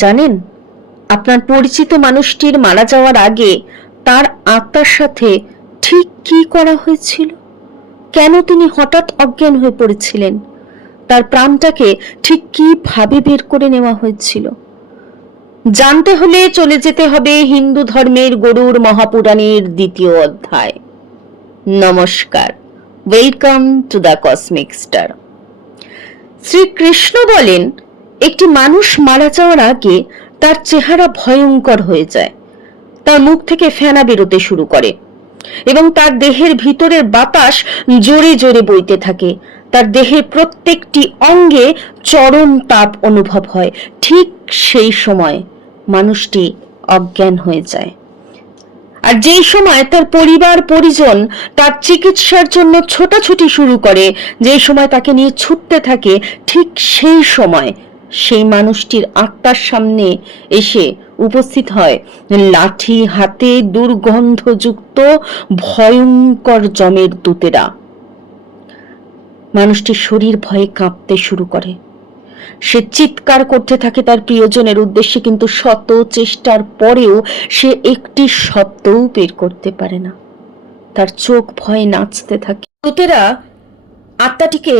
জানেন, আপনার পরিচিত মানুষটির মারা যাওয়ার আগে তার আত্মার সাথে ঠিক কি করা হয়েছিল? কেন তিনি হঠাৎ অজ্ঞান হয়ে পড়েছিলেন? তার প্রাণটাকে ঠিক কিভাবে বের করে নেওয়া হয়েছিল? জানতে হলে চলে যেতে হবে হিন্দু ধর্মের গরুড় মহাপুরাণের 2য় অধ্যায়। নমস্কার, welcome to the cosmic star. Srikrishna বলেন, একটি মানুষ মারা যাওয়ার আগে তার চেহারা ভয়ঙ্কর হয়ে যায়, তার মুখ থেকে ফেনা বেরোতে শুরু করে এবং তার দেহের ভিতরের বাতাস জোরে জোরে বইতে থাকে। তার দেহের প্রত্যেকটি অঙ্গে চরম তাপ অনুভব হয়। ঠিক সেই সময় মানুষটি অজ্ঞান হয়ে যায়। আর যেই সময় তার পরিবার পরিজন তার চিকিৎসার জন্য ছোটাছুটি শুরু করে, যেই সময় তাকে নিয়ে ছুটতে থাকে, ঠিক সেই সময় সেই মানুষটির আত্মার সামনে এসে উপস্থিত হয় লাঠি হাতে দুর্গন্ধযুক্ত ভয়ঙ্কর যমের দূতেরা। মানুষটির শরীর ভয়ে কাঁপতে শুরু করে। সে চিৎকার করতে থাকে তার প্রিয়জনের উদ্দেশ্যে, কিন্তু শত চেষ্টার পরেও সে একটি শব্দও বের করতে পারে না। তার চোখ ভয়ে নাচতে থাকে। দূতেরা আত্মাটিকে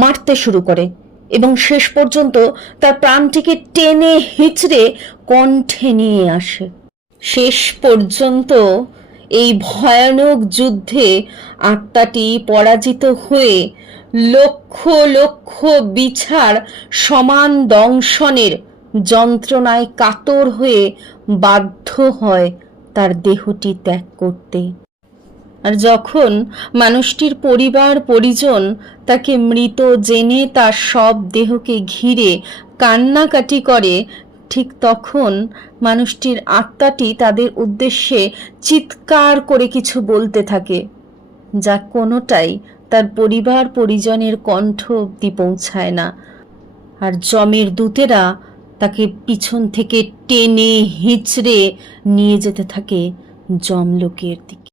মারতে শুরু করে এবং শেষ পর্যন্ত তার প্রাণটিকে টেনে হিচড়ে কণ্ঠে নিয়ে আসে। শেষ পর্যন্ত এই ভয়ানক যুদ্ধে আত্মাটি পরাজিত হয়ে লক্ষ লক্ষ বিছার সমান দংশনের যন্ত্রণায় কাতর হয়ে বাধ্য হয় তার দেহটি ত্যাগ করতে। আর যখন মানুষটির পরিবার পরিজন তাকে মৃত জেনে তার সব দেহকে ঘিরে কান্নাকাটি করে, ঠিক তখন মানুষটির আত্মাটি তাদের উদ্দেশ্যে চিৎকার করে কিছু বলতে থাকে, যা কোনোটাই তার পরিবার পরিজনের কণ্ঠ অবধি পৌঁছায় না। আর যমের দূতেরা তাকে পিছন থেকে টেনে হিচড়ে নিয়ে যেতে থাকে যমলোকের দিকে।